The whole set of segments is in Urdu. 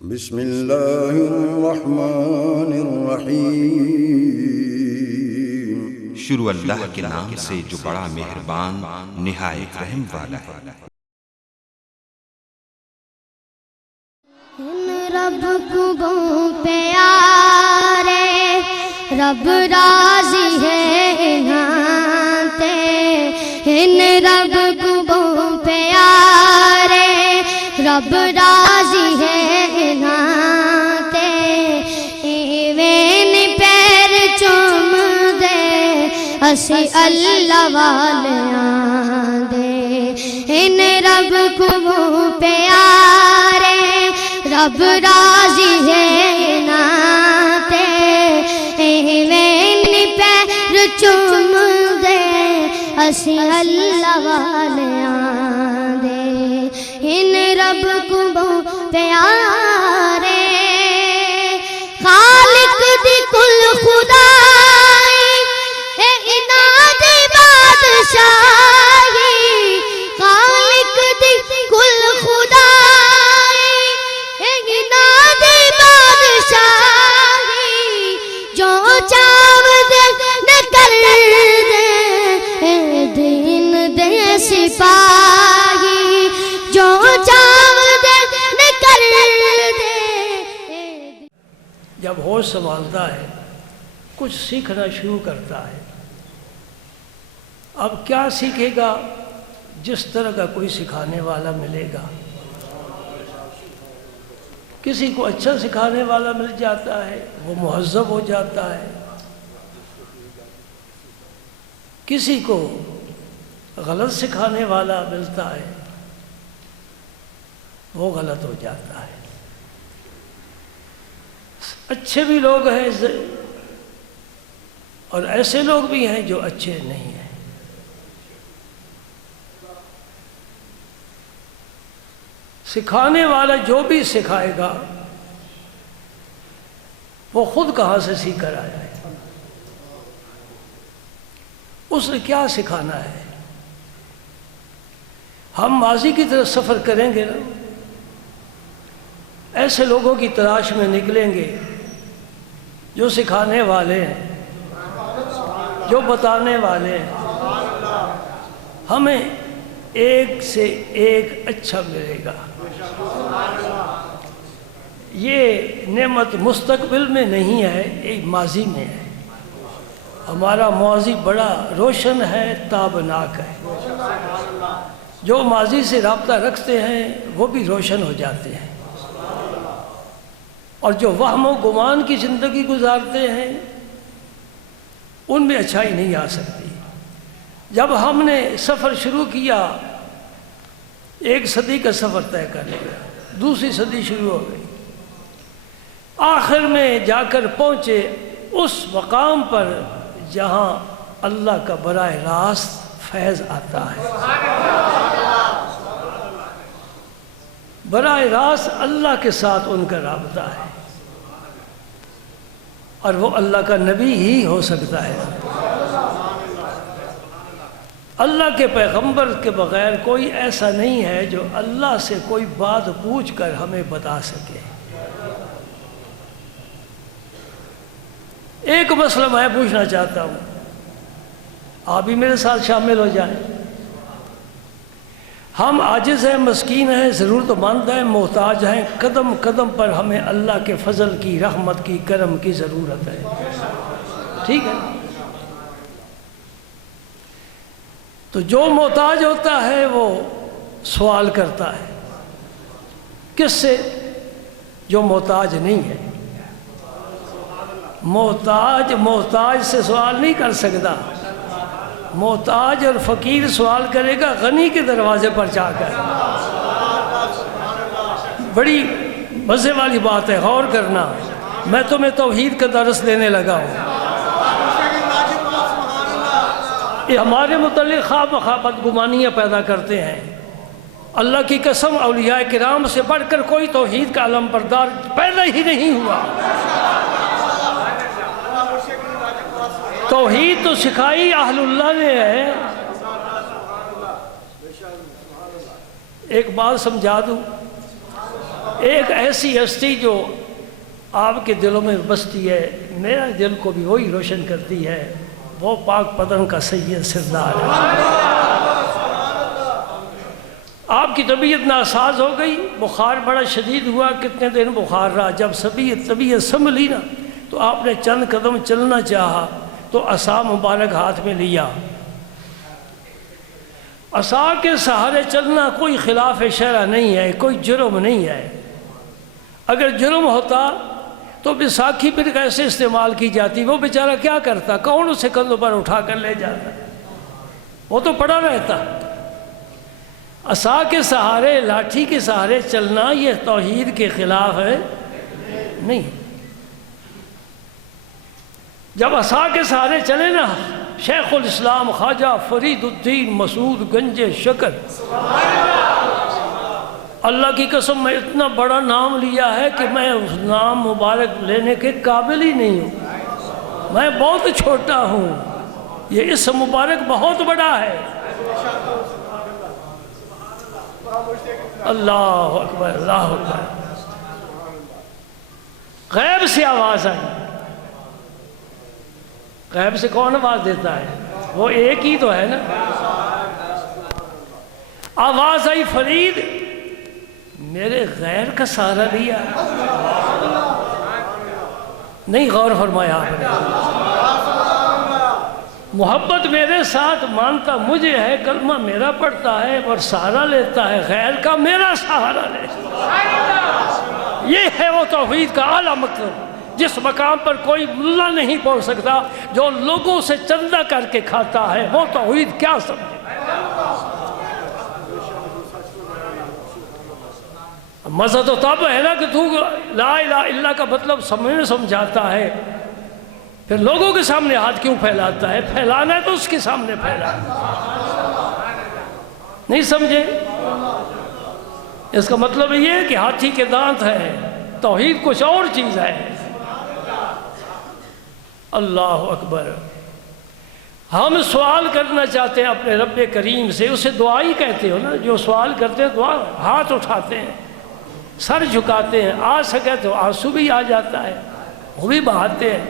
بسم اللہ الرحمن الرحیم۔ شروع اللہ کے نام سے جو بڑا مہربان نہایت رحم والا ہے۔ رب کو پیارے رب راضی ہے انہاں ان رب کو پیارے رب راضی ہے انہاں ایویں پیر چوم دے اسی اللہ والیاں دے ان رب کو پیارے رب راضی ہے ناتے ایویں پیر چوم دے اسی اللہ والیاں دے ان رب کو پیارے خالق دی کل خدائی اے انہاں دی بادشاہی خالق دی کل خدائی جو چاو دے نہ کر دے دین دے سپاہی جو چاو دے نہ کر دے۔ جب ہوش سنبھالتا ہے کچھ سیکھنا شروع کرتا ہے، اب کیا سیکھے گا؟ جس طرح کا کوئی سکھانے والا ملے گا۔ کسی کو اچھا سکھانے والا مل جاتا ہے وہ مہذب ہو جاتا ہے، کسی کو غلط سکھانے والا ملتا ہے وہ غلط ہو جاتا ہے۔ اچھے بھی لوگ ہیں اور ایسے لوگ بھی ہیں جو اچھے نہیں ہیں۔ سکھانے والا جو بھی سکھائے گا وہ خود کہاں سے سیکھ کر آیا ہے، اس نے کیا سکھانا ہے۔ ہم ماضی کی طرف سفر کریں گے نا، ایسے لوگوں کی تلاش میں نکلیں گے جو سکھانے والے ہیں، جو بتانے والے ہیں، ہمیں ایک سے ایک اچھا ملے گا۔ یہ نعمت مستقبل میں نہیں ہے، ایک ماضی میں ہے۔ ہمارا ماضی بڑا روشن ہے، تابناک ہے۔ جو ماضی سے رابطہ رکھتے ہیں وہ بھی روشن ہو جاتے ہیں، اور جو وہم و گمان کی زندگی گزارتے ہیں ان میں اچھائی نہیں آ سکتی۔ جب ہم نے سفر شروع کیا، ایک صدی کا سفر طے کر لیا، دوسری صدی شروع ہو گئی، آخر میں جا کر پہنچے اس مقام پر جہاں اللہ کا براہ راست فیض آتا ہے۔ براہ راست اللہ کے ساتھ ان کا رابطہ ہے، اور وہ اللہ کا نبی ہی ہو سکتا ہے۔ اللہ کے پیغمبر کے بغیر کوئی ایسا نہیں ہے جو اللہ سے کوئی بات پوچھ کر ہمیں بتا سکے۔ ایک مسئلہ میں پوچھنا چاہتا ہوں، آپ بھی میرے ساتھ شامل ہو جائیں۔ ہم عاجز ہیں، مسکین ہیں، ضرورت مند ہیں، محتاج ہیں، قدم قدم پر ہمیں اللہ کے فضل کی، رحمت کی، کرم کی ضرورت ہے، ٹھیک ہے؟ تو جو محتاج ہوتا ہے وہ سوال کرتا ہے، کس سے؟ جو محتاج نہیں ہے۔ محتاج سے سوال نہیں کر سکتا، محتاج اور فقیر سوال کرے گا غنی کے دروازے پر جا کر۔ بڑی مزے والی بات ہے، غور کرنا۔ میں تمہیں توحید کا درس دینے لگا ہوں۔ یہ ہمارے متعلق خواب مخواہ بدگمانیاں پیدا کرتے ہیں۔ اللہ کی قسم اولیاء کرام سے بڑھ کر کوئی توحید کا علم بردار پیدا ہی نہیں ہوا۔ توحید تو سکھائی اہل اللہ نے ہے۔ ایک بات سمجھا دوں، ایک ایسی ہستی جو آپ کے دلوں میں بستی ہے، میرا دل کو بھی وہی روشن کرتی ہے، وہ پاک پدن کا سید سردار ہے۔ آپ کی طبیعت ناساز ہو گئی، بخار بڑا شدید ہوا، کتنے دن بخار رہا۔ جب طبیعت سنبھلی نا تو آپ نے چند قدم چلنا چاہا تو عصا مبارک ہاتھ میں لیا۔ عصا کے سہارے چلنا کوئی خلاف شرع نہیں ہے، کوئی جرم نہیں ہے۔ اگر جرم ہوتا تو بیساکھی پھر کیسے استعمال کی جاتی؟ وہ بیچارہ کیا کرتا؟ کون اسے کندھوں پر اٹھا کر لے جاتا؟ وہ تو پڑا رہتا۔ عصا کے سہارے، لاٹھی کے سہارے چلنا یہ توحید کے خلاف ہے نہیں۔ جب عصا کے سہارے چلے نا، شیخ الاسلام خواجہ فرید الدین مسعود گنج شکر، اللہ کی قسم میں اتنا بڑا نام لیا ہے کہ میں اس نام مبارک لینے کے قابل ہی نہیں ہوں، میں بہت چھوٹا ہوں، یہ اسم مبارک بہت بڑا ہے۔ اللہ اکبر، اللہ اکبر۔ غیب سے آواز آئی۔ غیب سے کون آواز دیتا ہے؟ وہ ایک ہی تو ہے نا۔ آواز آئی، فرید میرے غیر کا سہارا لیا؟ نہیں غور فرمایا آپ نے۔ محبت میرے ساتھ مانتا مجھے ہے، کلمہ میرا پڑھتا ہے اور سہارا لیتا ہے غیر کا، میرا سہارا لے۔ یہ ہے وہ توحید کا اعلیٰ مقصد، جس مقام پر کوئی ملا نہیں پہنچ سکتا، جو لوگوں سے چندہ کر کے کھاتا ہے وہ توحید کیا سمجھے۔ مزہ تو تب ہے نا کہ تو لا الہ الا اللہ کا مطلب سمجھاتا ہے، پھر لوگوں کے سامنے ہاتھ کیوں پھیلاتا ہے؟ پھیلانا ہے تو اس کے سامنے پھیلا۔ نہیں سمجھے؟ اس کا مطلب یہ ہے کہ ہاتھی کے دانت ہے، توحید کچھ اور چیز ہے۔ اللہ اکبر۔ ہم سوال کرنا چاہتے ہیں اپنے رب کریم سے، اسے دعا ہی کہتے ہو نا، جو سوال کرتے ہیں دعا، ہاتھ اٹھاتے ہیں، سر جھکاتے ہیں، آ سکے تو آنسو بھی آ جاتا ہے، وہ بھی بہاتے ہیں۔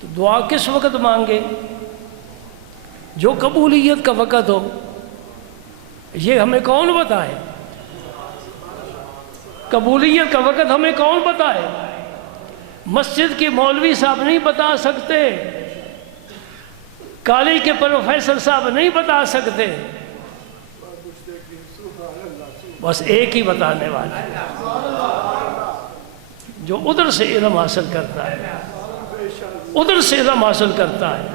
تو دعا کس وقت مانگے؟ جو قبولیت کا وقت ہو۔ یہ ہمیں کون بتائے؟ قبولیت کا وقت ہمیں کون بتائے؟ مسجد کے مولوی صاحب نہیں بتا سکتے، کالج کے پروفیسر صاحب نہیں بتا سکتے، بس ایک ہی بتانے والا ہے، جو ادھر سے علم حاصل کرتا ہے، ادھر سے علم حاصل کرتا ہے،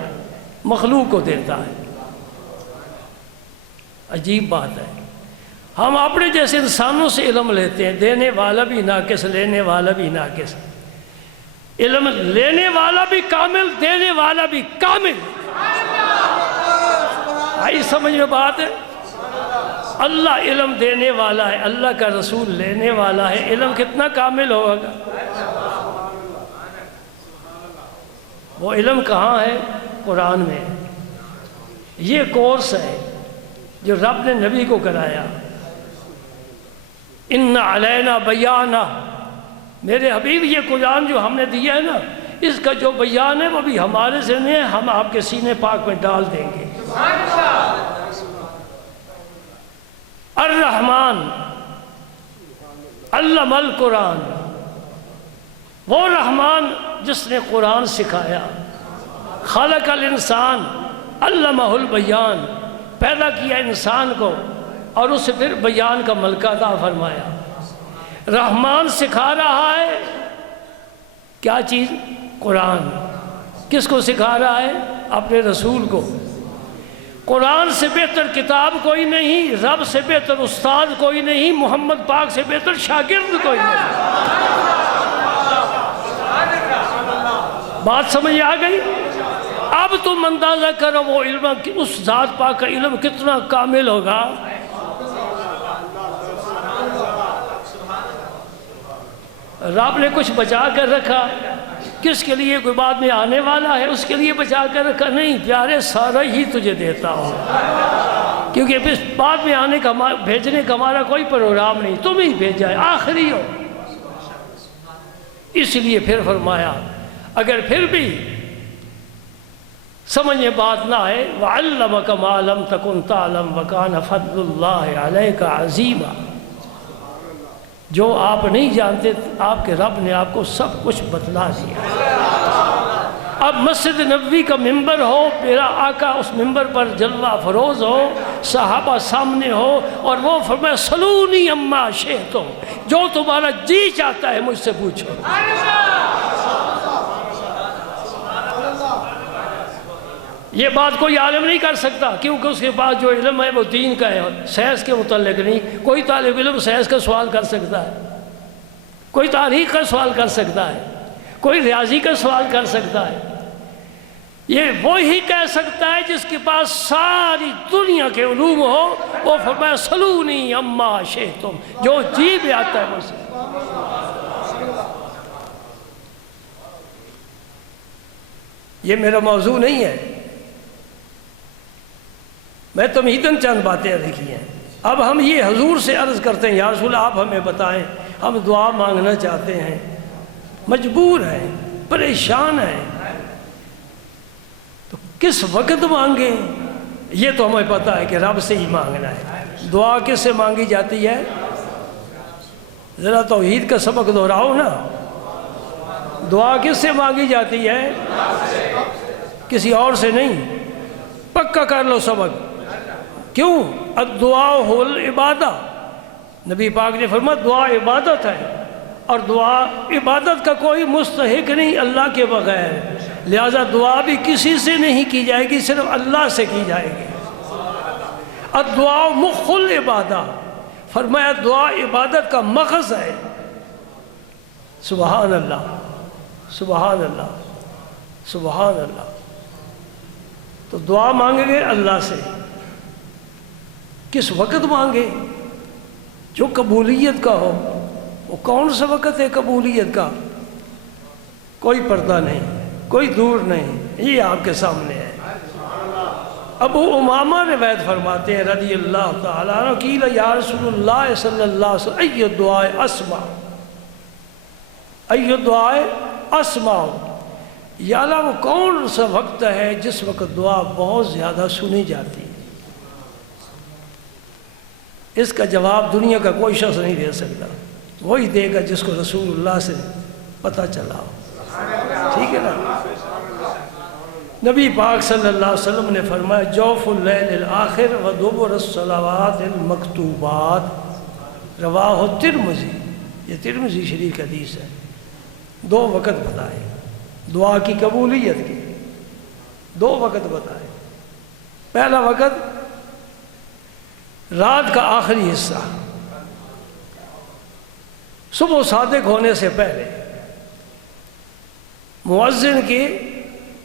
مخلوق کو دیتا ہے۔ عجیب بات ہے، ہم اپنے جیسے انسانوں سے علم لیتے ہیں، دینے والا بھی ناقص، لینے والا بھی ناقص، علم لینے والا بھی کامل، دینے والا بھی کامل۔ آئی سمجھ میں بات ہے؟ اللہ علم دینے والا ہے، اللہ کا رسول لینے والا ہے، علم کتنا کامل ہوگا؟ وہ علم کہاں ہے؟ قرآن میں۔ یہ کورس ہے جو رب نے نبی کو کرایا۔ ان علینا بیانہ، میرے حبیب یہ قرآن جو ہم نے دیا ہے نا، اس کا جو بیان ہے وہ بھی ہمارے ذہن ہے، ہم آپ کے سینے پاک میں ڈال دیں گے۔ الرحمن علم القرآن، وہ رحمان جس نے قرآن سکھایا۔ خلق الانسان علمہ البیان، پیدا کیا انسان کو اور اسے پھر بیان کا ملکہ عطا فرمایا۔ رحمان سکھا رہا ہے کیا چیز؟ قرآن۔ کس کو سکھا رہا ہے؟ اپنے رسول کو۔ قرآن سے بہتر کتاب کوئی نہیں، رب سے بہتر استاد کوئی نہیں، محمد پاک سے بہتر شاگرد کوئی نہیں۔ بات سمجھ آ گئی؟ اب تم اندازہ کرو وہ علم، اس ذات پاک کا علم کتنا کامل ہوگا۔ رب نے کچھ بچا کر رکھا، کس کے لیے؟ کوئی بعد میں آنے والا ہے اس کے لیے بچا کر رکھا؟ نہیں پیارے، سارا ہی تجھے دیتا ہوں۔ کیونکہ اس بعد میں آنے کا بھیجنے کا ہمارا کوئی پروگرام نہیں، تم ہی بھیجا ہے، آخری ہو۔ اس لیے پھر فرمایا اگر پھر بھی سمجھے بات نہ آئے وَعَلَّمَكَ مَا لَمْ تَكُنْ تَعْلَمْ وَكَانَ فَضْلُ اللَّهِ عَلَيْكَ عَظِيمًا، جو آپ نہیں جانتے آپ کے رب نے آپ کو سب کچھ بتلا دیا۔ اب مسجد نبوی کا ممبر ہو، میرا آقا اس ممبر پر جلوہ فروز ہو، صحابہ سامنے ہو، اور وہ فرمائے سلونی اما شئتم، جو تمہارا جی چاہتا ہے مجھ سے پوچھو۔ یہ بات کوئی عالم نہیں کر سکتا، کیونکہ اس کے پاس جو علم ہے وہ دین کا ہے، سائنس کے متعلق نہیں۔ کوئی طالب علم سائنس کا سوال کر سکتا ہے، کوئی تاریخ کا سوال کر سکتا ہے، کوئی ریاضی کا سوال کر سکتا ہے۔ یہ وہی کہہ سکتا ہے جس کے پاس ساری دنیا کے علوم ہو، وہ فرمایا سلونی اما شئتم، جو جی بھی آتا ہے مجھ سے۔ یہ میرا موضوع نہیں ہے، میں تمہیداً چند باتیں لکھی ہیں۔ اب ہم یہ حضور سے عرض کرتے ہیں یا رسول اللہ آپ ہمیں بتائیں، ہم دعا مانگنا چاہتے ہیں، مجبور ہیں، پریشان ہیں، تو کس وقت مانگیں؟ یہ تو ہمیں پتہ ہے کہ رب سے ہی مانگنا ہے۔ دعا کس سے مانگی جاتی ہے؟ ذرا توحید کا سبق دہراؤ نا۔ دعا کس سے مانگی جاتی ہے؟ کسی اور سے نہیں، پکا کر لو سبق۔ کیوں؟ الدعاء هو العبادہ، نبی پاک نے فرمایا دعا عبادت ہے، اور دعا عبادت کا کوئی مستحق نہیں اللہ کے بغیر، لہذا دعا بھی کسی سے نہیں کی جائے گی، صرف اللہ سے کی جائے گی۔ الدعاء مخ العبادہ، فرمایا دعا عبادت کا مغز ہے۔ سبحان اللہ، سبحان اللہ، سبحان اللہ۔ تو دعا مانگیں گے اللہ سے، کس وقت مانگے؟ جو قبولیت کا ہو۔ وہ کون سا وقت ہے قبولیت کا؟ کوئی پردہ نہیں، کوئی دور نہیں، یہ آپ کے سامنے ہے۔ ابو امامہ روایت فرماتے ہیں رضی اللہ تعالیٰ عنہ، قیل یا رسول اللہ صلی اللہ علیہ وسلم ای الدعاء اسمع، ای الدعاء اسمع، یا اللہ وہ کون سا وقت ہے جس وقت دعا بہت زیادہ سنی جاتی ہے؟ اس کا جواب دنیا کا کوئی شخص نہیں دے سکتا، وہی دے گا جس کو رسول اللہ سے پتہ چلا ہو۔ ٹھیک ہے نا؟ نبی پاک صلی اللہ علیہ وسلم نے فرمایا جوف اللیل الآخر و دبر الصلوات المکتوبات، رواہ ترمذی، یہ ترمذی شریف حدیث ہے۔ دو وقت بتائے دعا کی قبولیت کے، دو وقت بتائے۔ پہلا وقت رات کا آخری حصہ، صبح صادق ہونے سے پہلے، مؤذن کی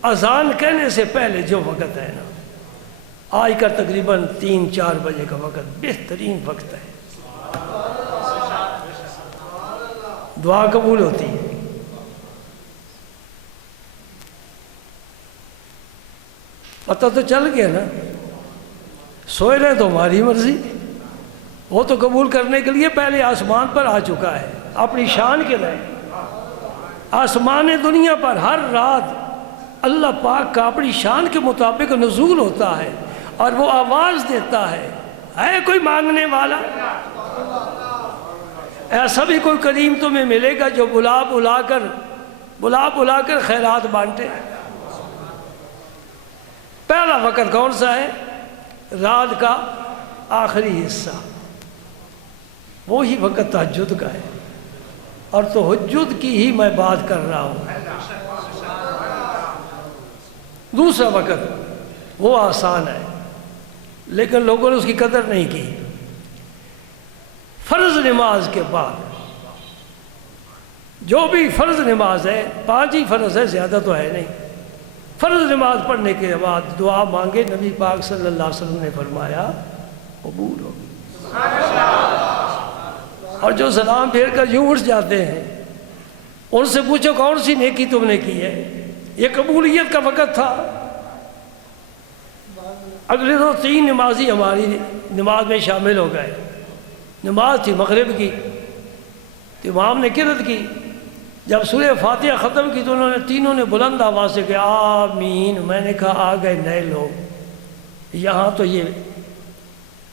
اذان کہنے سے پہلے جو وقت ہے نا، آج کا تقریباً 3-4 بجے کا وقت بہترین وقت ہے، دعا قبول ہوتی ہے۔ پتہ تو چل گیا نا، سوئے رہے تو ہماری مرضی، وہ تو قبول کرنے کے لیے پہلے آسمان پر آ چکا ہے اپنی شان کے لئے۔ آسمان دنیا پر ہر رات اللہ پاک کا اپنی شان کے مطابق نزول ہوتا ہے، اور وہ آواز دیتا ہے کوئی مانگنے والا؟ ایسا بھی کوئی کریم تمہیں ملے گا جو بلا بلا کر خیرات بانٹے؟ پہلا وقت کون سا ہے؟ رات کا آخری حصہ، وہی وقت تہجد کا ہے، اور تہجد کی ہی میں بات کر رہا ہوں۔ دوسرا وقت وہ آسان ہے، لیکن لوگوں نے اس کی قدر نہیں کی۔ فرض نماز کے بعد جو بھی فرض نماز ہے، 5 ہی فرض ہے، زیادہ تو ہے نہیں، فرض نماز پڑھنے کے بعد دعا مانگے، نبی پاک صلی اللہ علیہ وسلم نے فرمایا قبول ہوگی۔ اور جو سلام پھیر کر یوں اٹھ جاتے ہیں، ان سے پوچھو کون سی نیکی تم نے کی ہے؟ یہ قبولیت کا وقت تھا۔ اگلے دو 3 نمازی ہماری نماز میں شامل ہو گئے. نماز تھی مغرب کی، تو امام نے قرأت کی. جب سورہ فاتحہ ختم کی تو انہوں نے تینوں نے بلند آواز سے کہا آمین. میں نے کہا آ گئے نئے لوگ. یہاں تو یہ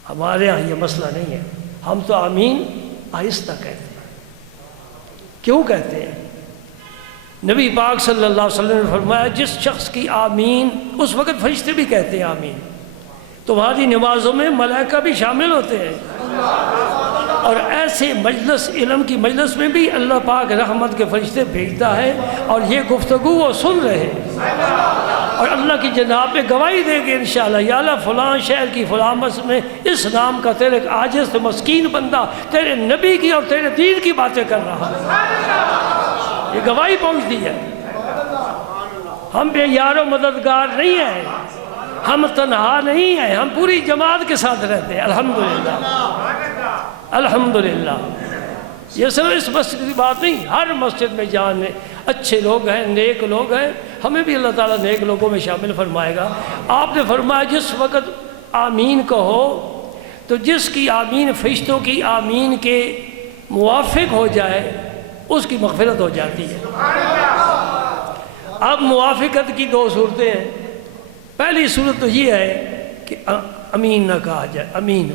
ہمارے ہاں یہ مسئلہ نہیں ہے، ہم تو آمین آہستہ کہتے ہیں. کیوں کہتے ہیں؟ نبی پاک صلی اللہ علیہ وسلم نے فرمایا جس شخص کی آمین، اس وقت فرشتے بھی کہتے ہیں آمین. تمہاری نمازوں میں ملائکہ بھی شامل ہوتے ہیں، اور ایسے مجلس، علم کی مجلس میں بھی اللہ پاک رحمت کے فرشتے بھیجتا ہے، اور یہ گفتگو وہ سن رہے ہیں اور اللہ کی جناب میں گواہی دے گے انشاءاللہ، یا اللہ فلاں شہر کی فلاں مسجد میں اس نام کا تیرے عاجز تو مسکین بندہ تیرے نبی کی اور تیرے دین کی باتیں کر رہا ہے. یہ گواہی پہنچتی ہے. ہم بے یار و مددگار نہیں ہیں، ہم تنہا نہیں ہیں، ہم پوری جماعت کے ساتھ رہتے ہیں. الحمدللہ الحمدللہ. یہ صرف اس مسجد کی بات نہیں، ہر مسجد میں جانے اچھے لوگ ہیں، نیک لوگ ہیں. ہمیں بھی اللہ تعالیٰ نیک لوگوں میں شامل فرمائے گا. آپ نے فرمایا جس وقت آمین کہو تو جس کی آمین فرشتوں کی آمین کے موافق ہو جائے اس کی مغفرت ہو جاتی ہے. اب موافقت کی 2 صورتیں ہیں. پہلی صورت تو یہ ہے کہ امین نہ کہا جائے. امین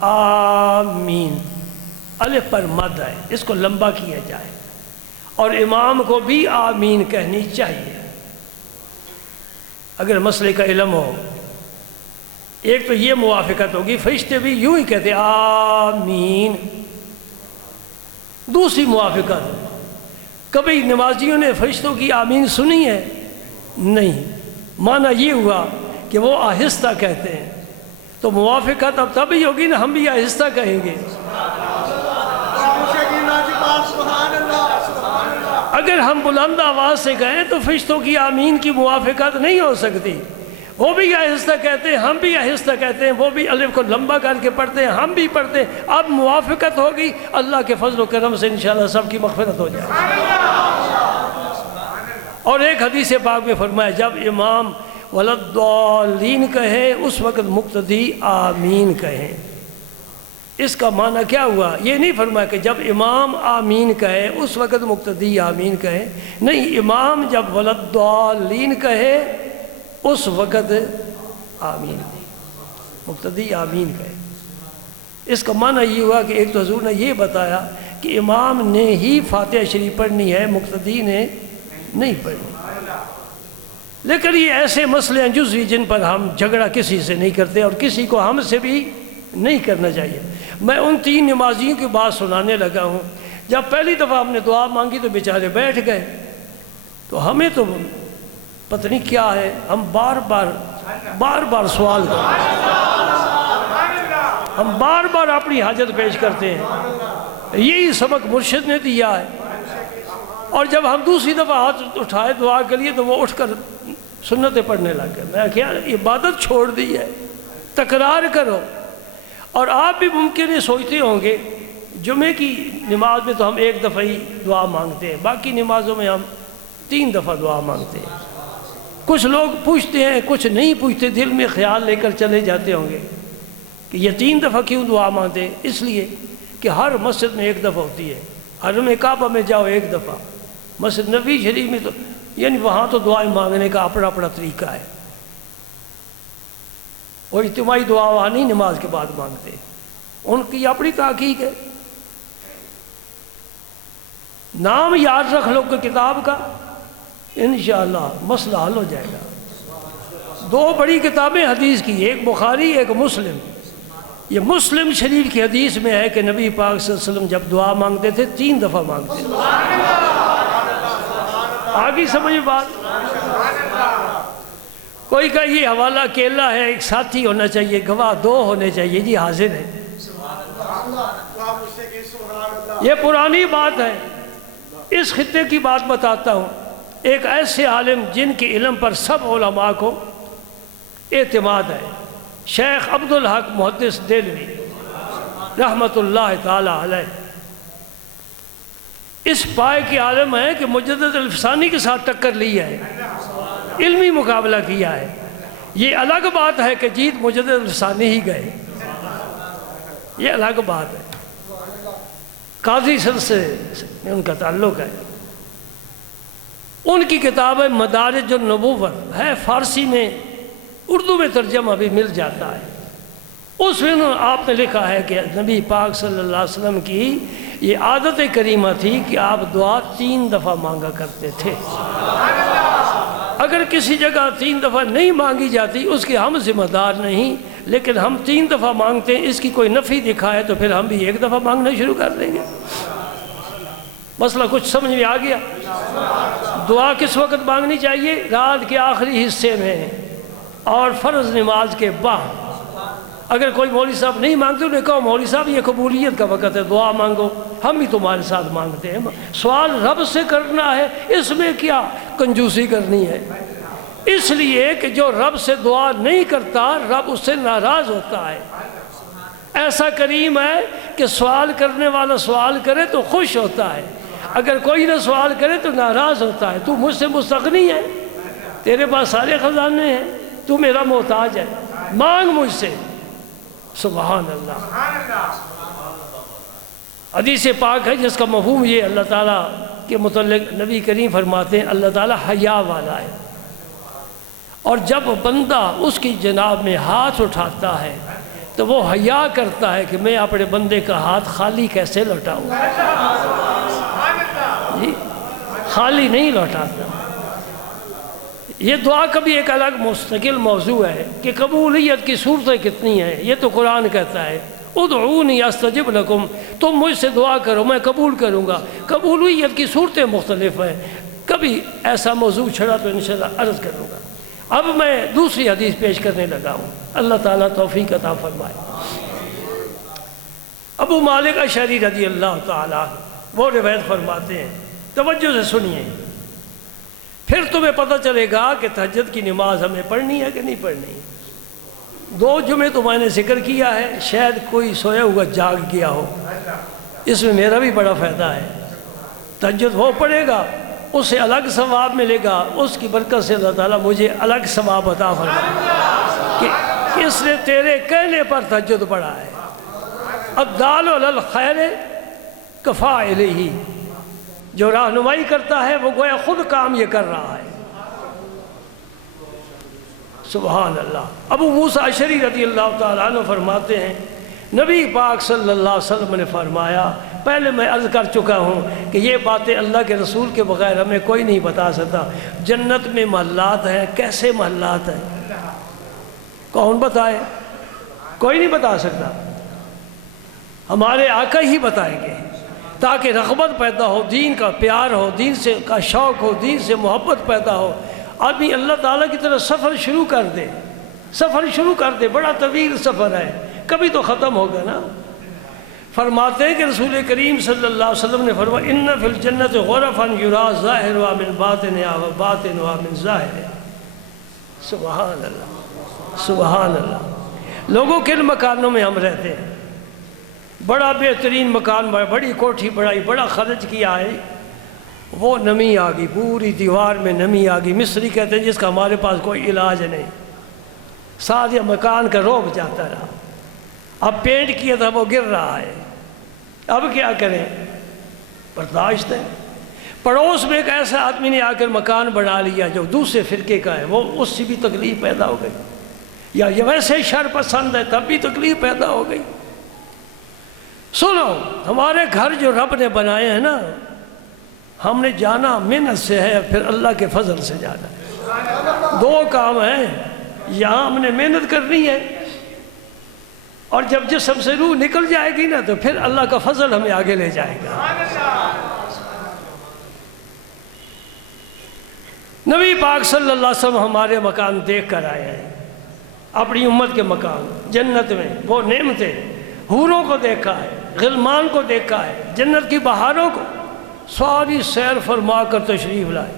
آمین الف پر مد ہے، اس کو لمبا کیا جائے، اور امام کو بھی آمین کہنی چاہیے اگر مسئلے کا علم ہو. ایک تو یہ موافقت ہوگی، فرشتے بھی یوں ہی کہتے آمین. دوسری موافقت، کبھی نمازیوں نے فرشتوں کی آمین سنی ہے؟ نہیں. معنی یہ ہوا کہ وہ آہستہ کہتے ہیں، تو موافقت اب تب ہی ہوگی نا، ہم بھی آہستہ کہیں گے. اگر ہم بلند آواز سے کہیں تو فرشتوں کی آمین کی موافقت نہیں ہو سکتی. وہ بھی آہستہ کہتے ہیں، ہم بھی آہستہ کہتے ہیں، وہ بھی الف کو لمبا کر کے پڑھتے ہیں، ہم بھی پڑھتے ہیں. اب موافقت ہوگی، اللہ کے فضل و کرم سے انشاءاللہ سب کی مغفرت ہو جائے. اور ایک حدیث پاک میں فرمایا جب امام ولدالین کہے اس وقت مقتدی آمین کہیں. اس کا معنی کیا ہوا؟ یہ نہیں فرمایا کہ جب امام آمین کہے اس وقت مقتدی آمین کہے. نہیں، امام جب ولدالین کہے اس وقت آمین کہے، مقتدی آمین کہے. اس کا معنی یہ ہوا کہ ایک تو حضور نے یہ بتایا کہ امام نے ہی فاتحہ شریف پڑھنی ہے، مقتدی نے نہیں پڑھنی. لیکن یہ ایسے مسئلے ہیں جزوی جن پر ہم جھگڑا کسی سے نہیں کرتے اور کسی کو ہم سے بھی نہیں کرنا چاہیے. میں ان 3 نمازیوں کی بات سنانے لگا ہوں. جب پہلی دفعہ ہم نے دعا مانگی تو بیچارے بیٹھ گئے، تو ہمیں تو پتہ نہیں کیا ہے، ہم بار بار سوال کرتے ہیں، ہم بار بار اپنی حاجت پیش کرتے ہیں. یہی سبق مرشد نے دیا ہے. اور جب ہم دوسری دفعہ ہاتھ اٹھائے دعا کے لیے تو وہ اٹھ کر سنتیں پڑھنے لگ گئے. میں کیا عبادت چھوڑ دی ہے، تکرار کرو. اور آپ بھی ممکن ہے سوچتے ہوں گے جمعے کی نماز میں تو ہم 1 دفعہ ہی دعا مانگتے ہیں، باقی نمازوں میں ہم 3 دفعہ دعا مانگتے ہیں. کچھ لوگ پوچھتے ہیں، کچھ نہیں پوچھتے، دل میں خیال لے کر چلے جاتے ہوں گے کہ یہ 3 دفعہ کیوں دعا مانگتے ہیں؟ اس لیے کہ ہر مسجد میں 1 دفعہ ہوتی ہے. حرم کعبہ میں جاؤ 1 دفعہ، مسجد نبی شریف میں تو یعنی وہاں تو دعائیں مانگنے کا اپنا اپنا طریقہ ہے. اور اجتماعی دعا وہاں نہیں نماز کے بعد مانگتے، ان کی اپنی تحقیق ہے. نام یاد رکھ لو کہ کتاب کا، انشاءاللہ مسئلہ حل ہو جائے گا. 2 بڑی کتابیں حدیث کی، ایک بخاری ایک مسلم. یہ مسلم شریف کی حدیث میں ہے کہ نبی پاک صلی اللہ علیہ وسلم جب دعا مانگتے تھے 3 دفعہ مانگتے تھے. آگے سمجھ بات. کوئی کا یہ حوالہ اکیلا ہے، ایک ساتھی ہونا چاہیے، گواہ 2 ہونے چاہیے. جی حاضر ہے. یہ پرانی بات ہے. اس خطے کی بات بتاتا ہوں. ایک ایسے عالم جن کے علم پر سب علماء کو اعتماد ہے، شیخ عبدالحق محدث دہلوی رحمۃ اللہ تعالی علیہ. اس پائے کے عالم ہیں کہ مجدد الفسانی کے ساتھ ٹکر لی ہے، علمی مقابلہ کیا ہے. یہ الگ بات ہے کہ جیت مجدد لسانی ہی گئے، یہ الگ بات ہے، قاضی سر سے ان کا تعلق ہے۔ ان کی کتاب ہے مدارج النبوت ہے، فارسی میں، اردو میں ترجمہ بھی مل جاتا ہے۔ اس میں آپ نے لکھا ہے کہ نبی پاک صلی اللہ علیہ وسلم کی یہ عادت کریمہ تھی کہ آپ دعا 3 دفعہ مانگا کرتے تھے۔ اگر کسی جگہ 3 دفعہ نہیں مانگی جاتی اس کے ہم ذمہ دار نہیں، لیکن ہم 3 دفعہ مانگتے ہیں، اس کی کوئی نفی دکھائے تو پھر ہم بھی 1 دفعہ مانگنا شروع کر دیں گے۔ مسئلہ کچھ سمجھ میں آ گیا؟ دعا کس وقت مانگنی چاہیے؟ رات کے آخری حصے میں اور فرض نماز کے بعد۔ اگر کوئی مولوی صاحب نہیں مانگتے انہیں کہو مولوی صاحب یہ قبولیت کا وقت ہے، دعا مانگو، ہم بھی تمہارے ساتھ مانگتے ہیں۔ سوال رب سے کرنا ہے، اس میں کیا کنجوسی کرنی ہے؟ اس لیے کہ جو رب سے دعا نہیں کرتا رب اس سے ناراض ہوتا ہے۔ ایسا کریم ہے کہ سوال کرنے والا سوال کرے تو خوش ہوتا ہے، اگر کوئی نہ سوال کرے تو ناراض ہوتا ہے۔ تو مجھ سے مستغنی ہے، تیرے پاس سارے خزانے ہیں، تو میرا محتاج ہے، مانگ مجھ سے۔ سبحان اللہ۔ حدیث پاک ہے جس کا مفہوم یہ اللہ تعالیٰ کے متعلق نبی کریم فرماتے ہیں اللہ تعالیٰ حیا والا ہے، اور جب بندہ اس کی جناب میں ہاتھ اٹھاتا ہے تو وہ حیا کرتا ہے کہ میں اپنے بندے کا ہاتھ خالی کیسے لوٹاؤں، جی خالی نہیں لوٹاتا۔ یہ دعا کا بھی ایک الگ مستقل موضوع ہے کہ قبولیت کی صورتیں کتنی ہیں۔ یہ تو قرآن کہتا ہے ادعونی استجب لکم، تم مجھ سے دعا کرو میں قبول کروں گا۔ قبولیت کی صورتیں مختلف ہیں، کبھی ایسا موضوع چھڑا تو انشاءاللہ عرض کروں گا۔ اب میں دوسری حدیث پیش کرنے لگا ہوں، اللہ تعالیٰ توفیق عطا فرمائے۔ ابو مالک اشعری رضی اللہ تعالیٰ وہ روایت فرماتے ہیں، توجہ سے سنیے، پھر تمہیں پتہ چلے گا کہ تہجد کی نماز ہمیں پڑھنی ہے کہ نہیں پڑھنی۔ 2 جمعے تو میں نے ذکر کیا ہے، شاید کوئی سویا ہوا جاگ گیا ہو، اس میں میرا بھی بڑا فائدہ ہے۔ تہجد وہ پڑھے گا اسے الگ ثواب ملے گا، اس کی برکت سے اللہ تعالیٰ مجھے الگ ثواب عطا فرمائے کہ اس نے تیرے کہنے پر تہجد پڑھا ہے۔ الدال علی الخیر کفاعلہ، جو رہنمائی کرتا ہے وہ گویا خود کام یہ کر رہا ہے۔ سبحان اللہ۔ ابو موسیٰ اشعری رضی اللہ تعالیٰ عنہ فرماتے ہیں نبی پاک صلی اللہ علیہ وسلم نے فرمایا، پہلے میں عرض کر چکا ہوں کہ یہ باتیں اللہ کے رسول کے بغیر ہمیں کوئی نہیں بتا سکتا۔ جنت میں محلات ہیں، کیسے محلات ہیں کون بتائے؟ کوئی نہیں بتا سکتا، ہمارے آقا ہی بتائیں گے، تاکہ رغبت پیدا ہو، دین کا پیار ہو، دین سے کا شوق ہو، دین سے محبت پیدا ہو، آدمی اللہ تعالیٰ کی طرف سفر شروع کر دے، سفر شروع کر دے۔ بڑا طویل سفر ہے، کبھی تو ختم ہوگا نا۔ فرماتے ہیں کہ رسول کریم صلی اللہ علیہ وسلم نے فرمایا ان فی الجنت غرفا یرا ظاہرها من باطنها وباطنها من ظاہرها۔ سبحان اللہ، سبحان اللہ۔ لوگوں کن مکانوں میں ہم رہتے ہیں، بڑا بہترین مکان، بڑی کوٹھی بڑھائی، بڑا خرچ کیا ہے، وہ نمی آ گئی، پوری دیوار میں نمی آ گئی۔ مصری کہتے ہیں جس کا ہمارے پاس کوئی علاج نہیں، ساتھ یہ مکان کا روک جاتا رہا، اب پینٹ کیا تھا وہ گر رہا ہے، اب کیا کریں؟ برداشت ہے۔ پڑوس میں ایک ایسا آدمی نے آ کر مکان بنا لیا جو دوسرے فرقے کا ہے، وہ اس سے بھی تکلیف پیدا ہو گئی، یا یہ ویسے شر پسند ہے تب بھی تکلیف پیدا ہو گئی۔ سنو، ہمارے گھر جو رب نے بنائے ہیں نا، ہم نے جانا محنت سے ہے، پھر اللہ کے فضل سے جانا ہے۔ 2 کام ہیں، یہاں ہم نے محنت کرنی ہے، اور جب جسم سے روح نکل جائے گی نا تو پھر اللہ کا فضل ہمیں آگے لے جائے گا۔ نبی پاک صلی اللہ علیہ وسلم ہمارے مکان دیکھ کر آئے ہیں، اپنی امت کے مکان جنت میں، وہ نعمتیں، حوروں کو دیکھا ہے، غلمان کو دیکھا ہے، جنت کی بہاروں کو، ساری سیر فرما کر تشریف لائے۔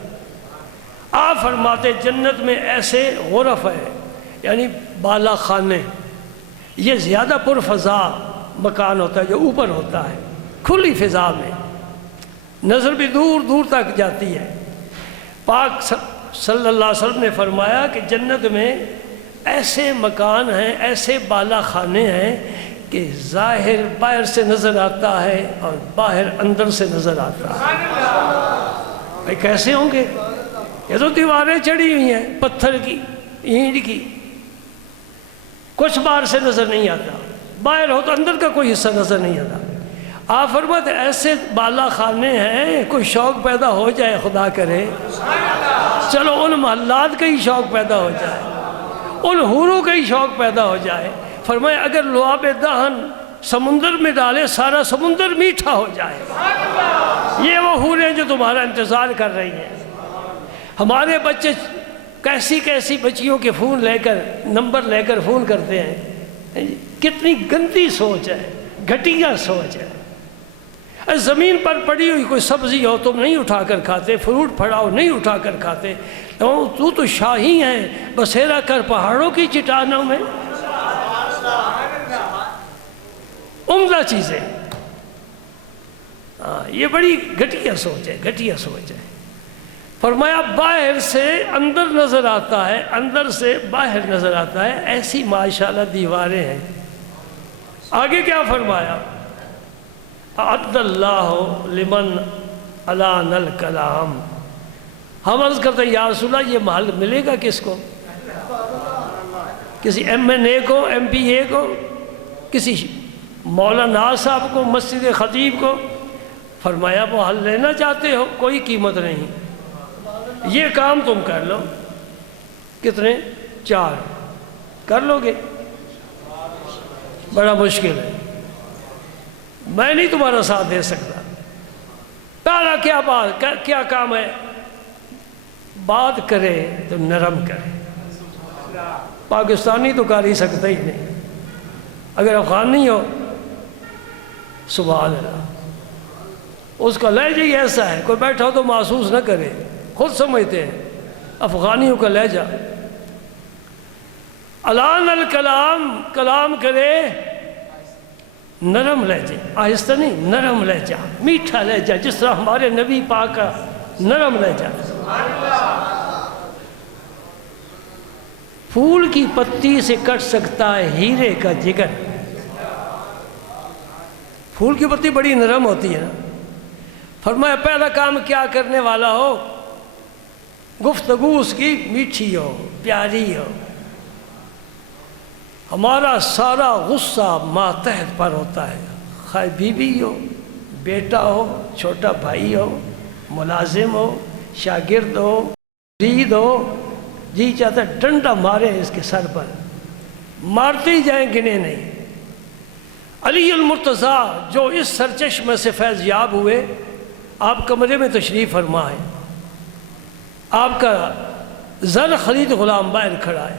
آپ فرماتے جنت میں ایسے غرف ہے، یعنی بالا خانے، یہ زیادہ پرفضا مکان ہوتا ہے جو اوپر ہوتا ہے، کھلی فضا میں، نظر بھی دور دور تک جاتی ہے۔ پاک صلی اللہ علیہ وسلم نے فرمایا کہ جنت میں ایسے مکان ہیں، ایسے بالا خانے ہیں کہ ظاہر باہر سے نظر آتا ہے اور باہر اندر سے نظر آتا ہے۔ بھائی کیسے ہوں گے؟ یہ تو دیواریں چڑھی ہوئی ہیں پتھر کی، اینٹ کی، کچھ باہر سے نظر نہیں آتا، باہر ہو تو اندر کا کوئی حصہ نظر نہیں آتا۔ آپ فرماتے ایسے بالا خانے ہیں، کوئی شوق پیدا ہو جائے، خدا کرے چلو ان محلات کا ہی شوق پیدا ہو جائے، ان حوروں کا ہی شوق پیدا ہو جائے۔ فرمایا اگر لعاب دہن سمندر میں ڈالے سارا سمندر میٹھا ہو جائے۔ یہ وہ حوریں جو تمہارا انتظار کر رہی ہیں۔ ہمارے بچے کیسی کیسی بچیوں کے فون لے کر، نمبر لے کر فون کرتے ہیں، کتنی گندی سوچ ہے، گھٹیا سوچ ہے۔ زمین پر پڑی ہوئی کوئی سبزی ہو تم نہیں اٹھا کر کھاتے، فروٹ پڑا ہو نہیں اٹھا کر کھاتے، تو شاہی ہے، بسیرا کر پہاڑوں کی چٹانوں میں۔ عمدہ چیزیں، یہ بڑی گھٹیا سوچ ہے، گھٹیا سوچ ہے۔ فرمایا باہر سے اندر نظر آتا ہے، اندر سے باہر نظر آتا ہے، ایسی ماشاءاللہ دیواریں ہیں۔ آگے کیا فرمایا؟ اعد اللہ لمن الان الکلام۔ ہم عرض کرتے ہیں یا رسول اللہ یہ محل ملے گا کس کو؟ کسی ایم این اے کو، ایم پی اے کو، کسی مولانا صاحب کو، مسجد خطیب کو؟ فرمایا محل لینا چاہتے ہو کوئی قیمت نہیں، یہ کام تم کر لو۔ کتنے؟ 4 کر لو گے؟ بڑا مشکل ہے، میں نہیں تمہارا ساتھ دے سکتا۔ پہلا کیا بات، کیا کام ہے؟ بات کرے تو نرم کرے۔ پاکستانی تو کر ہی سکتا ہی نہیں، اگر افغانی ہو سبحان اللہ، اس کا لہجہ ہی ایسا ہے، کوئی بیٹھا ہو تو محسوس نہ کرے، خود سمجھتے ہیں افغانیوں کا لہجہ۔ الان الکلام، کلام کرے نرم لہجے، آہستہ نہیں، نرم لہجہ، میٹھا لہجہ، جس طرح ہمارے نبی پاک کا نرم لہجہ۔ پھول کی پتی سے کٹ سکتا ہے ہیرے کا جگر۔ پھول کی پتی بڑی نرم ہوتی ہے نا۔ فرمایا پہلا کام کیا کرنے والا ہو، گفتگو اس کی میٹھی ہو، پیاری ہو۔ ہمارا سارا غصہ ماتحت پر ہوتا ہے، خواہ بیوی ہو، بیٹا ہو، چھوٹا بھائی ہو، ملازم ہو، شاگرد ہو، مرید ہو، جی چاہتا ہے ڈنڈا مارے اس کے سر پر، مارتے ہی جائیں، گنے نہیں۔ علی المرتضیٰ جو اس سرچشمے سے فیض یاب ہوئے، آپ کمرے میں تشریف فرما ہے، آپ کا زر خرید غلام باہر کھڑا ہے،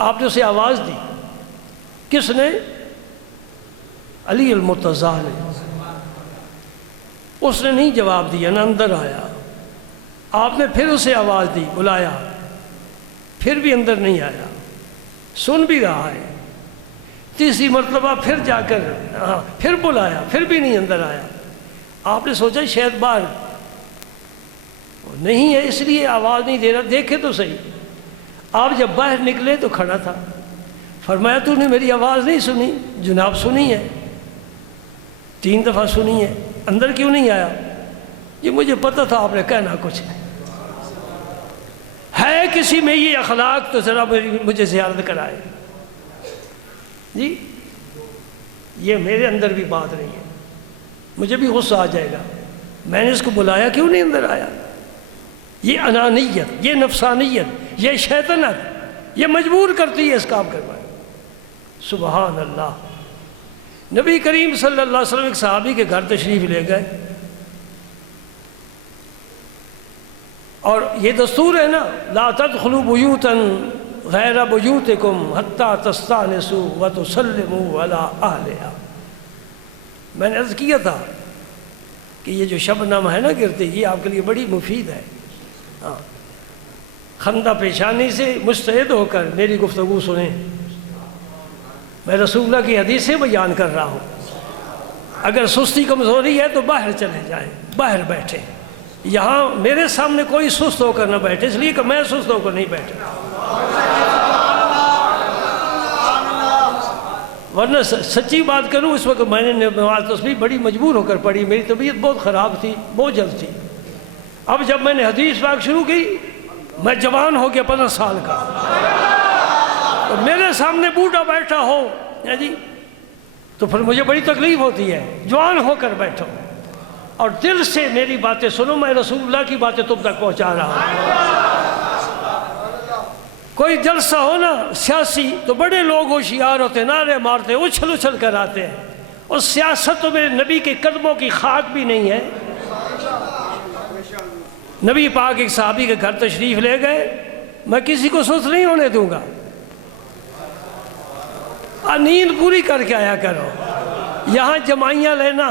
آپ نے اسے آواز دی۔ کس نے؟ علی المرتضیٰ نے۔ اس نے نہیں جواب دیا، نہ اندر آیا۔ آپ نے پھر اسے آواز دی، بلایا، پھر بھی اندر نہیں آیا، سن بھی رہا ہے۔ تیسری مرتبہ پھر جا کر پھر بلایا، پھر بھی نہیں اندر آیا۔ آپ نے سوچا شاید باہر نہیں ہے، اس لیے آواز نہیں دے رہا، دیکھے تو صحیح۔ آپ جب باہر نکلے تو کھڑا تھا۔ فرمایا تو نے میری آواز نہیں سنی؟ جناب سنی ہے، 3 دفعہ سنی ہے، اندر کیوں نہیں آیا؟ یہ مجھے پتہ تھا آپ نے کہنا کچھ ہے کسی میں یہ اخلاق تو ذرا مجھے زیارت کرائے۔ جی یہ میرے اندر بھی بات نہیں ہے، مجھے بھی غصہ آ جائے گا، میں نے اس کو بلایا کیوں نہیں اندر آیا؟ یہ انانیت، یہ نفسانیت، یہ شیطنت، یہ مجبور کرتی ہے اس کام کروانے۔ سبحان اللہ۔ نبی کریم صلی اللہ علیہ وسلم ایک صحابی کے گھر تشریف لے گئے، اور یہ دستور ہے نا، لا تدخلوا بیوتا غیر بیوتکم حتی تستانسوا وتسلموا علی اہلہا۔ میں نے عرض کیا تھا کہ یہ جو شبنم ہے نا گرتے، یہ آپ کے لیے بڑی مفید ہے۔ خندہ پیشانی سے مستعد ہو کر میری گفتگو سنیں، میں رسول اللہ کی حدیثیں بیان کر رہا ہوں۔ اگر سستی کمزوری ہے تو باہر چلے جائیں، باہر بیٹھیں، یہاں میرے سامنے کوئی سست ہو کر نہ بیٹھے، اس لیے کہ میں سست ہو کر نہیں بیٹھا۔ ورنہ سچی بات کروں اس وقت میں نے نماز تسبیح بڑی مجبور ہو کر پڑھی، میری طبیعت بہت خراب تھی، بہت جلد تھی۔ اب جب میں نے حدیث پاک شروع کی میں جوان ہو گیا 15 سال کا، تو میرے سامنے بوڑھا بیٹھا ہو جی تو پھر مجھے بڑی تکلیف ہوتی ہے، جوان ہو کر بیٹھو اور دل سے میری باتیں سنو، میں رسول اللہ کی باتیں تم تک پہنچا رہا ہوں۔ کوئی جلسہ ہو نا سیاسی تو بڑے لوگ ہوشیار ہوتے، نعرے مارتے، اچھل اچھل کر آتے ہیں، اور سیاست تو میرے نبی کے قدموں کی خاک بھی نہیں ہے۔ نبی پاک ایک صحابی کے گھر تشریف لے گئے، میں کسی کو سست نہیں ہونے دوں گا، نیند پوری کر کے آیا کرو، یہاں جمائیاں لینا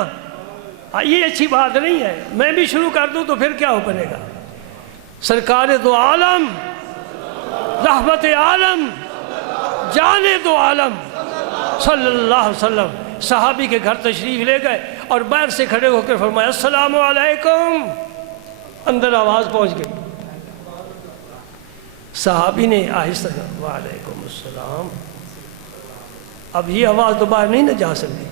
یہ اچھی بات نہیں ہے۔ میں بھی شروع کر دوں تو پھر کیا ہو پڑے گا۔ سرکار دو عالم، رحمت عالم، جان دو عالم صلی اللہ علیہ وسلم صحابی کے گھر تشریف لے گئے اور باہر سے کھڑے ہو کر فرمایا السلام علیکم، اندر آواز پہنچ گئی، صحابی نے آہستہ کہا وعلیکم السلام۔ اب یہ آواز دوبارہ نہیں نہ جا سکتی،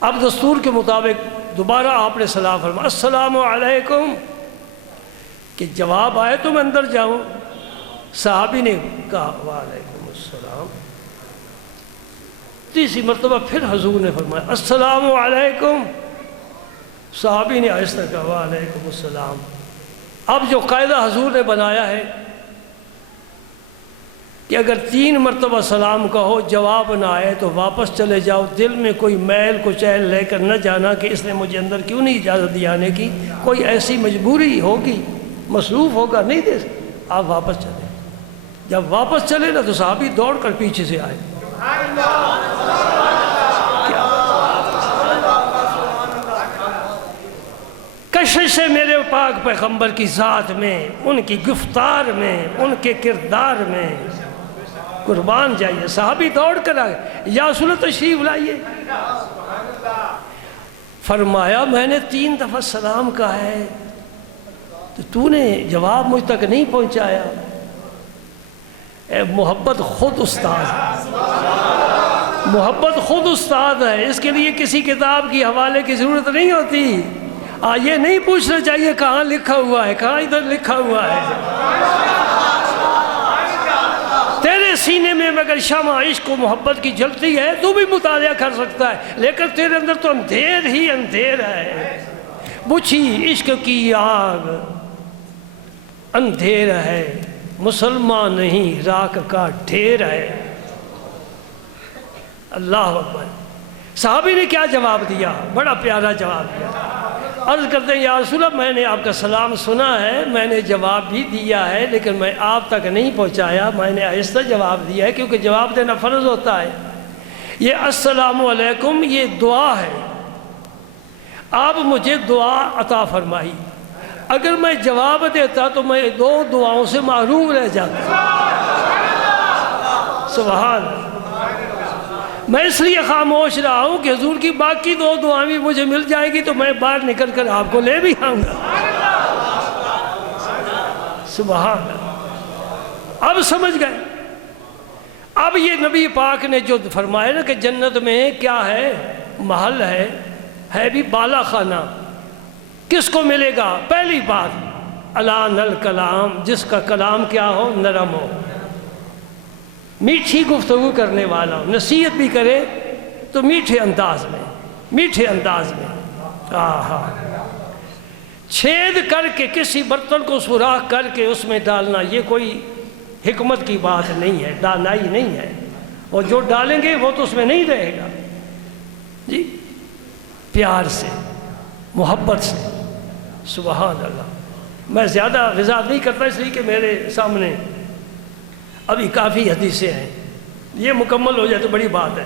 اب دستور کے مطابق دوبارہ آپ نے سلام فرمایا السلام علیکم، کہ جواب آئے تو میں اندر جاؤں۔ صحابی نے کہا وعلیکم السلام، تیسری مرتبہ پھر حضور نے فرمایا السلام علیکم، صحابی نے آہستہ کہا وعلیکم السلام۔ اب جو قاعدہ حضور نے بنایا ہے کہ اگر 3 مرتبہ سلام کہو جواب نہ آئے تو واپس چلے جاؤ، دل میں کوئی میل کچیل لے کر نہ جانا کہ اس نے مجھے اندر کیوں نہیں اجازت دی آنے کی، کوئی ایسی مجبوری ہوگی، مصروف ہوگا، نہیں دے سکتے، آپ واپس چلے۔ جب واپس چلے نا تو صحابی دوڑ کر پیچھے سے آئے، کشش ہے میرے پاک پیغمبر کی ذات میں، ان کی گفتار میں، ان کے کردار میں، قربان جائیے۔ صحابی دوڑ کر آئے، یا رسول اللہ تشریف لائیے۔ فرمایا میں نے 3 دفعہ سلام کہا ہے تو نے جواب مجھ تک نہیں پہنچایا۔ اے محبت خود استاد ہے، محبت خود استاد ہے، اس کے لیے کسی کتاب کی حوالے کی ضرورت نہیں ہوتی۔ یہ نہیں پوچھنا چاہیے کہاں لکھا ہوا ہے، کہاں ادھر لکھا ہوا ہے۔ تیرے سینے میں اگر شمع عشق و محبت کی جلتی ہے تو بھی مطالعہ کر سکتا ہے، لیکن تیرے اندر تو اندھیر ہی اندھیر ہے۔ بجھی عشق کی آگ اندھیر ہے، مسلمان نہیں راکھ کا ڈھیر ہے۔ اللہ اکبر۔ صحابی نے کیا جواب دیا؟ بڑا پیارا جواب دیا۔ عرض کرتے ہیں یا رسول اللہ میں نے آپ کا سلام سنا ہے، میں نے جواب بھی دیا ہے، لیکن میں آپ تک نہیں پہنچایا، میں نے آہستہ جواب دیا ہے کیونکہ جواب دینا فرض ہوتا ہے۔ یہ السلام علیکم یہ دعا ہے، آپ مجھے دعا عطا فرمائی، اگر میں جواب دیتا تو میں 2 دعاؤں سے محروم رہ جاتا۔ سبحان اللہ۔ میں اس لیے خاموش رہا ہوں کہ حضور کی باقی 2 دعائیں بھی مجھے مل جائیں گی تو میں باہر نکل کر آپ کو لے بھی آؤں گا۔ سبحان اللہ۔ اب سمجھ گئے؟ اب یہ نبی پاک نے جو فرمایا نا کہ جنت میں کیا ہے، محل ہے بھی بالا خانہ، کس کو ملے گا؟ پہلی بات الان الکلام، جس کا کلام کیا ہو، نرم ہو، میٹھی گفتگو کرنے والا ہو، نصیحت بھی کرے تو میٹھے انداز میں، میٹھے انداز میں۔ آہا، چھید کر کے کسی برتن کو سوراخ کر کے اس میں ڈالنا یہ کوئی حکمت کی بات نہیں ہے، دانائی نہیں ہے، اور جو ڈالیں گے وہ تو اس میں نہیں رہے گا۔ جی پیار سے، محبت سے۔ سبحان اللہ۔ میں زیادہ وضاحت نہیں کرتا اس لیے کہ میرے سامنے ابھی کافی حدیثیں ہیں، یہ مکمل ہو جائے تو بڑی بات ہے۔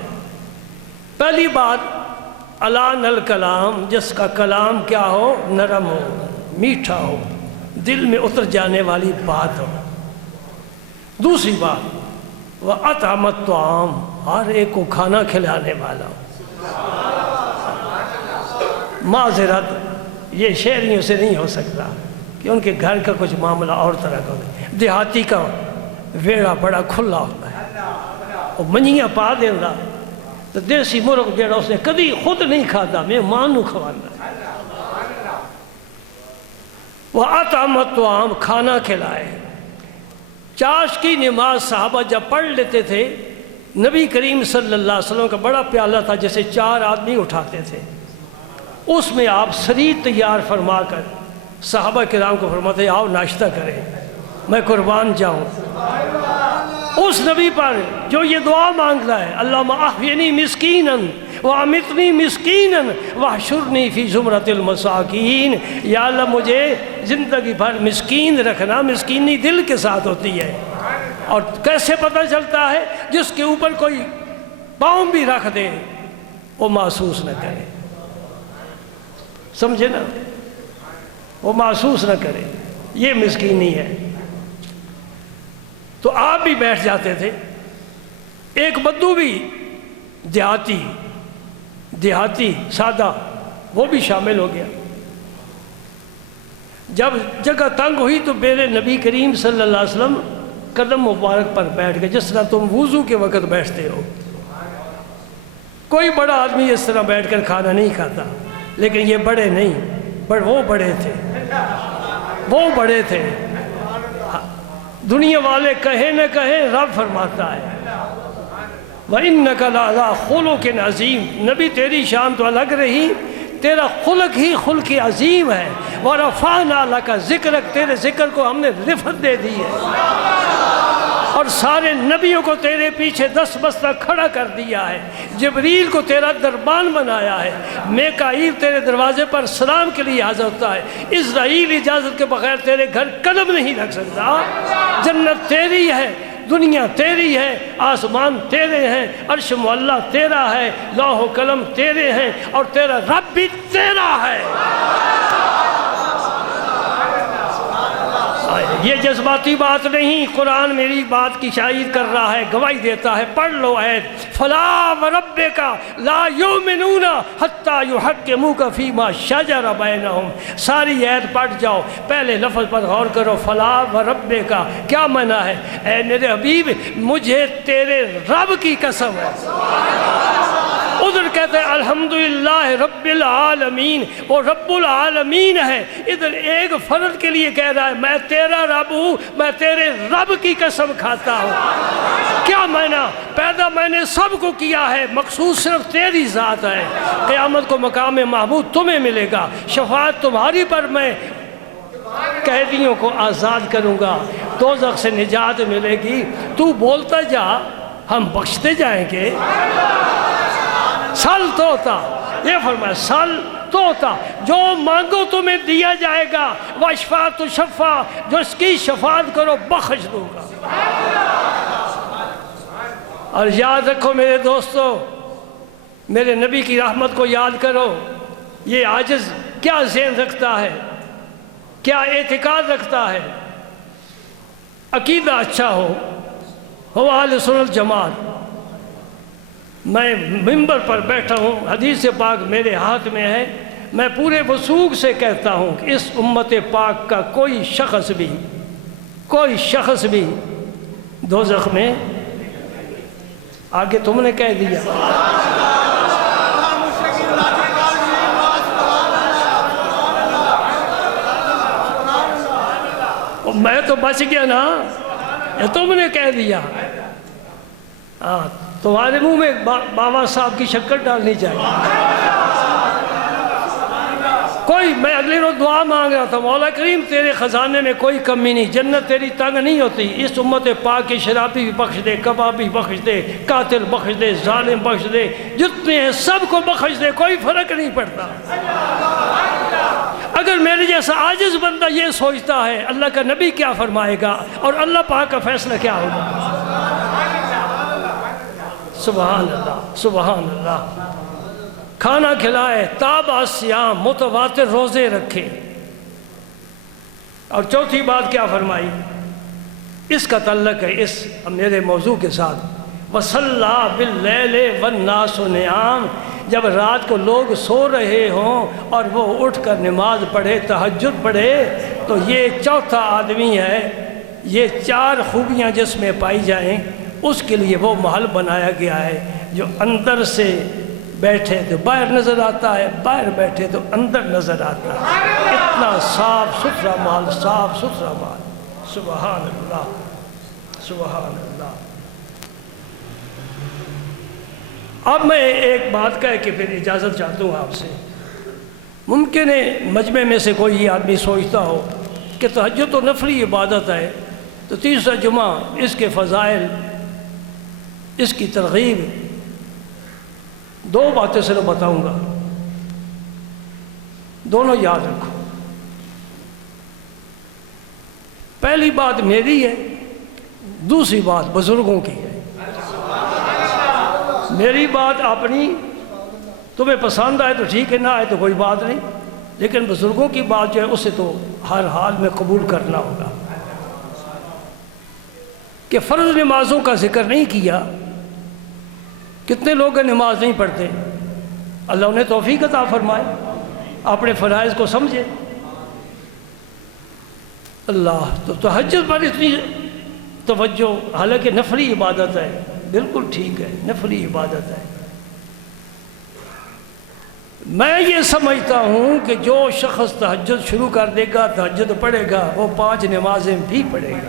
پہلی بات الان الکلام، جس کا کلام کیا ہو، نرم ہو، میٹھا ہو، دل میں اتر جانے والی بات ہو۔ دوسری بات وَأَطْعَمَ الطَّعَامَ، ہر ایک کو کھانا کھلانے والا ہو۔ معذرت یہ شہریوں سے نہیں ہو سکتا کہ ان کے گھر کا کچھ معاملہ اور طرح کا ہو۔ دیہاتی کا ویڑا بڑا کھلا ہوتا ہے، اور منجیاں پا دینا تو دیسی مرغ جڑا اس نے کدی خود نہیں کھاتا، مہمان نو کھوانا۔ وہ اطعمت طعام، کھانا کھلائے۔ چاش کی نماز صحابہ جب پڑھ لیتے تھے، نبی کریم صلی اللہ علیہ وسلم کا بڑا پیالہ تھا جسے 4 آدمی اٹھاتے تھے، اس میں آپ سرید تیار فرما کر صحابہ کرام کو فرماتے آؤ ناشتہ کریں، میں قربان جاؤں۔ اس نبی پر جو یہ دعا مانگتا ہے، اللہم احینی مسکینا وامتنی مسکینا واحشرنی فی زمرۃ المساکین، یا اللہ مجھے زندگی بھر مسکین رکھنا۔ مسکینی دل کے ساتھ ہوتی ہے، اور کیسے پتہ چلتا ہے؟ جس کے اوپر کوئی پاؤں بھی رکھ دے وہ محسوس نہ کرے، سمجھے نا، وہ محسوس نہ کرے، یہ مسکینی ہے۔ تو آپ بھی بیٹھ جاتے تھے۔ ایک بدو بھی دیہاتی سادہ، وہ بھی شامل ہو گیا۔ جب جگہ تنگ ہوئی تو میرے نبی کریم صلی اللہ علیہ وسلم قدم مبارک پر بیٹھ گئے، جس طرح تم وضو کے وقت بیٹھتے ہو۔ کوئی بڑا آدمی اس طرح بیٹھ کر کھانا نہیں کھاتا، لیکن یہ بڑے نہیں، وہ بڑے تھے۔ دنیا والے کہیں نہ کہیں، رب فرماتا ہے وَإِنَّكَ لَعَلَىٰ خُلُقٍ عَظِيمٍ، نبی تیری شان تو الگ رہی، تیرا خلق ہی خلق عظیم ہے۔ وَرَفَعْنَا لَكَ ذِكْرَكَ، تیرے ذکر کو ہم نے رفعت دے دی ہے، اور سارے نبیوں کو تیرے پیچھے 10 بستہ کھڑا کر دیا ہے۔ جبریل کو تیرا دربان بنایا ہے، میکائیل تیرے دروازے پر سلام کے لیے حاضر ہوتا ہے، اسرائیل اجازت کے بغیر تیرے گھر قدم نہیں رکھ سکتا۔ جنت تیری ہے، دنیا تیری ہے، آسمان تیرے ہیں، عرش معلیٰ تیرا ہے، لوح و قلم تیرے ہیں، اور تیرا رب بھی تیرا ہے۔ یہ جذباتی بات نہیں، قرآن میری بات کی شاہد کر رہا ہے، گواہی دیتا ہے۔ پڑھ لو آیت، فَلَا وَرَبِّكَ لَا يُؤْمِنُونَ حَتَّى يُحَكِّمُوكَ فِيمَا شَجَرَ بَيْنَهُمْ۔ ساری آیت پڑھ جاؤ، پہلے لفظ پر غور کرو، فَلَا وَرَبِّكَ کیا معنی ہے؟ اے میرے حبیب مجھے تیرے رب کی قسم ہے۔ ادھر کہتے ہیں الحمدللہ رب العالمین، وہ رب العالمین ہے۔ ادھر ایک فرد کے لیے کہہ رہا ہے میں تیرا رب ہوں، میں تیرے رب کی قسم کھاتا ہوں۔ کیا معنی؟ پیدا میں نے سب کو کیا ہے، مقصود صرف تیری ذات ہے۔ قیامت کو مقام محمود تمہیں ملے گا، شفاعت تمہاری پر میں قیدیوں کو آزاد کروں گا، دوزخ سے نجات ملے گی۔ تو بولتا جا، ہم بخشتے جائیں گے۔ سل توتا، یہ فرمایا سل توتا، جو مانگو تمہیں دیا جائے گا، واشفا تو شفا، جو اس کی شفاعت کرو بخش دوں گا۔ اور یاد رکھو میرے دوستو، میرے نبی کی رحمت کو یاد کرو۔ یہ عاجز کیا ذہن رکھتا ہے، کیا اعتقاد رکھتا ہے؟ عقیدہ اچھا ہو اہل سنت جماعت۔ میں ممبر پر بیٹھا ہوں، حدیث پاک میرے ہاتھ میں ہے، میں پورے وثوق سے کہتا ہوں کہ اس امت پاک کا کوئی شخص بھی دوزخ میں، آگے تم نے کہہ دیا۔ میں تو بچ گیا نا، یا تم نے کہہ دیا؟ ہاں، تمہارے منہ میں بابا صاحب کی شکر ڈالنی چاہیے۔ میں اگلے روز دعا مانگ رہا تھا، مولا کریم تیرے خزانے میں کوئی کمی نہیں، جنت تیری تنگ نہیں ہوتی۔ اس امت پاک کے شرابی بھی بخش دے، کبابی بخش دے، قاتل بخش دے، ظالم بخش دے، جتنے ہیں سب کو بخش دے، کوئی فرق نہیں پڑتا۔ اگر میرے جیسا عاجز بندہ یہ سوچتا ہے، اللہ کا نبی کیا فرمائے گا اور اللہ پاک کا فیصلہ کیا ہوگا؟ سبحان اللہ، سبحان اللہ۔ کھانا کھلائے، تابع الصیام، متواتر روزے رکھے۔ اور چوتھی بات کیا فرمائی؟ اس کا تعلق ہے اس میرے موضوع کے ساتھ، وَصَلَّى بِاللَّيْلِ وَالنَّاسُ نِيَامٌ۔ جب رات کو لوگ سو رہے ہوں اور وہ اٹھ کر نماز پڑھے، تہجد پڑھے، تو یہ چوتھا آدمی ہے۔ یہ چار خوبیاں جس میں پائی جائیں اس کے لیے وہ محل بنایا گیا ہے۔ جو اندر سے بیٹھے تو باہر نظر آتا ہے، باہر بیٹھے تو اندر نظر آتا ہے، اتنا صاف ستھرا مال، صاف ستھرا مال. سبحان اللہ، سبحان اللہ. اب میں ایک بات کہہ کے پھر اجازت چاہتا ہوں آپ سے. ممکن ہے مجمع میں سے کوئی آدمی سوچتا ہو کہ تہجد تو نفلی عبادت ہے، تو تیسرا جمعہ اس کے فضائل، اس کی ترغیب، دو باتیں صرف بتاؤں گا، دونوں یاد رکھو. پہلی بات میری ہے، دوسری بات بزرگوں کی ہے. میری بات اپنی، تمہیں پسند آئے تو ٹھیک ہے، نہ آئے تو کوئی بات نہیں، لیکن بزرگوں کی بات جو ہے اسے تو ہر حال میں قبول کرنا ہوگا. کہ فرض نمازوں کا ذکر نہیں کیا. کتنے لوگ نماز نہیں پڑھتے، اللہ انہیں توفیق عطا فرمائے، اپنے فرائض کو سمجھے. اللہ تو تہجد پر اتنی توجہ، حالانکہ نفلی عبادت ہے، بالکل ٹھیک ہے، نفلی عبادت ہے. میں یہ سمجھتا ہوں کہ جو شخص تہجد شروع کر دے گا، تہجد پڑھے گا، وہ 5 نمازیں بھی پڑھے گا.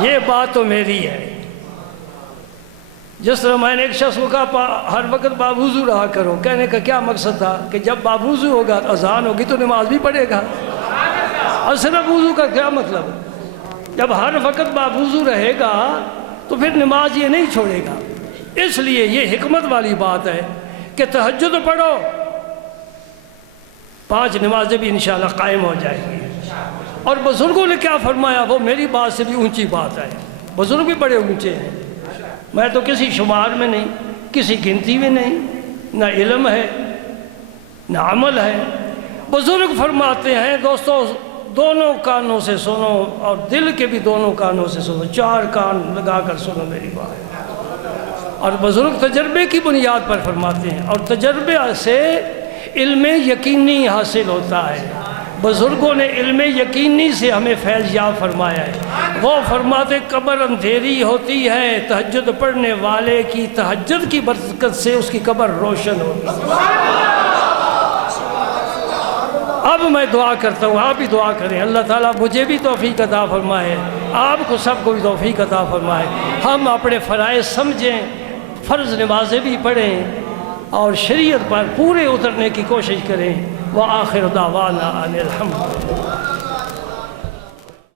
یہ بات تو میری ہے. جس طرح میں نے ایک شخص کو کہا ہر وقت باوضو رہا کرو، کہنے کا کیا مقصد تھا کہ جب باوضو ہوگا اذان ہوگی تو نماز بھی پڑھے گا. اور صرف وضو کا کیا مطلب؟ جب ہر وقت باوضو رہے گا تو پھر نماز یہ نہیں چھوڑے گا. اس لیے یہ حکمت والی بات ہے کہ تہجد پڑھو، 5 نمازیں بھی انشاءاللہ قائم ہو جائیں گی. اور بزرگوں نے کیا فرمایا وہ میری بات سے بھی اونچی بات ہے. بزرگ بھی بڑے اونچے ہیں، میں تو کسی شمار میں نہیں، کسی گنتی میں نہیں، نہ علم ہے نہ عمل ہے. بزرگ فرماتے ہیں دوستو دونوں کانوں سے سنو اور دل کے بھی دونوں کانوں سے سنو، 4 کان لگا کر سنو میری بات. اور بزرگ تجربے کی بنیاد پر فرماتے ہیں، اور تجربے سے علم یقینی حاصل ہوتا ہے. بزرگوں نے علم یقینی سے ہمیں فیض یاب فرمایا ہے. وہ فرماتے قبر اندھیری ہوتی ہے، تہجد پڑھنے والے کی تہجد کی برکت سے اس کی قبر روشن ہوتی ہے. اب میں دعا کرتا ہوں، آپ بھی دعا کریں، اللہ تعالیٰ مجھے بھی توفیق عطا فرمائے، آپ کو سب کو بھی توفیق عطا فرمائے. ہم اپنے فرائض سمجھیں، فرض نمازیں بھی پڑھیں اور شریعت پر پورے اترنے کی کوشش کریں. وآخر دعوانا ان الحمد.